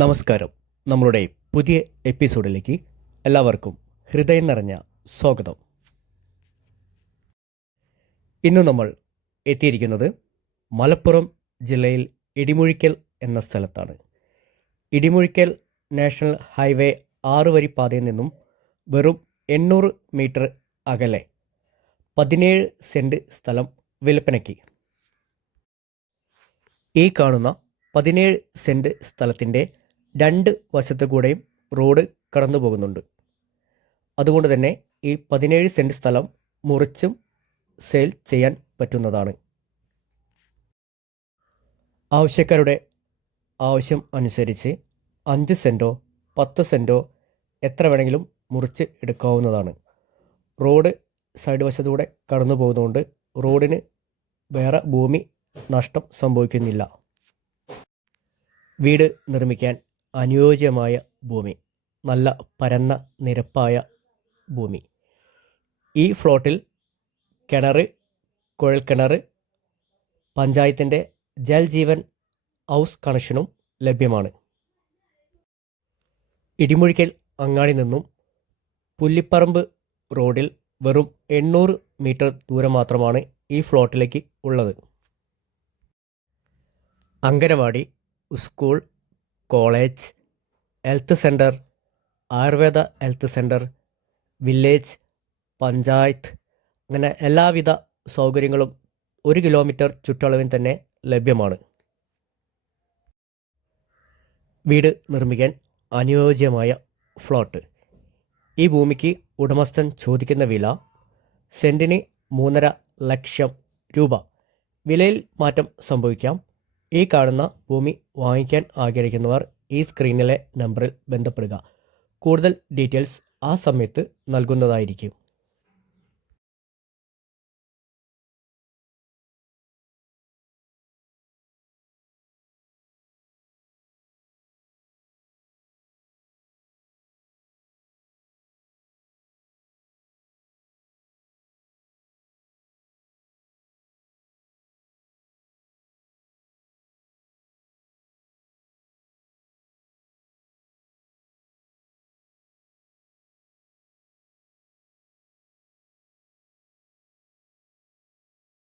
നമസ്കാരം. നമ്മളുടെ പുതിയ എപ്പിസോഡിലേക്ക് എല്ലാവർക്കും ഹൃദയം നിറഞ്ഞ സ്വാഗതം. ഇന്ന് നമ്മൾ എത്തിയിരിക്കുന്നത് മലപ്പുറം ജില്ലയിൽ ഇടിമുഴിക്കൽ എന്ന സ്ഥലത്താണ്. ഇടിമുഴിക്കൽ നാഷണൽ ഹൈവേ 6 വരി പാതയിൽ നിന്നും വെറും 800 മീറ്റർ അകലെ 17 സെൻറ്റ് സ്ഥലം വിൽപ്പനയ്ക്ക്. ഈ കാണുന്ന 17 സെൻറ്റ് സ്ഥലത്തിൻ്റെ 2 വശത്തു കൂടെയും റോഡ് കടന്നു പോകുന്നുണ്ട്. അതുകൊണ്ട് തന്നെ ഈ 17 സെൻറ്റ് സ്ഥലം മുറിച്ചും സെയിൽ ചെയ്യാൻ പറ്റുന്നതാണ്. ആവശ്യക്കാരുടെ ആവശ്യം അനുസരിച്ച് 5 സെൻറ്റോ 10 സെൻറ്റോ എത്ര വേണമെങ്കിലും മുറിച്ച് എടുക്കാവുന്നതാണ്. റോഡ് സൈഡ് വശത്തൂടെ കടന്നു പോകുന്നതുകൊണ്ട് റോഡിന് വേറെ ഭൂമി നഷ്ടം സംഭവിക്കുന്നില്ല. വീട് നിർമ്മിക്കാൻ അനുയോജ്യമായ ഭൂമി, നല്ല പരന്ന നിരപ്പായ ഭൂമി. ഈ ഫ്ലോട്ടിൽ കിണർ, കുഴൽക്കിണർ, പഞ്ചായത്തിൻ്റെ ജൽ ജീവൻ ഹൗസ് കണക്ഷനും ലഭ്യമാണ്. ഇടിമുഴിക്കൽ അങ്ങാടി നിന്നും പുല്ലിപ്പറമ്പ് റോഡിൽ വെറും 800 മീറ്റർ ദൂരം മാത്രമാണ് ഈ ഫ്ലോട്ടിലേക്ക് ഉള്ളത്. Anganwadi, school, college, health centre, Ayurveda health centre, village, panchayat, അങ്ങനെ എല്ലാവിധ സൗകര്യങ്ങളും 1 കിലോമീറ്റർ ചുറ്റളവിൽ തന്നെ ലഭ്യമാണ്. വീട് നിർമ്മിക്കാൻ അനുയോജ്യമായ ഫ്ലോട്ട്. ഈ ഭൂമിക്ക് ഉടമസ്ഥൻ ചോദിക്കുന്ന വില സെൻറ്റിന് 3.5 ലക്ഷം രൂപ. വിലയിൽ മാറ്റം സംഭവിക്കാം. ഈ കാണുന്ന ഭൂമി വാങ്ങിക്കാൻ ആഗ്രഹിക്കുന്നവർ ഈ സ്ക്രീനിലെ നമ്പറിൽ ബന്ധപ്പെടുക. കൂടുതൽ ഡീറ്റെയിൽസ് ആ സമയത്ത് നൽകുന്നതായിരിക്കും.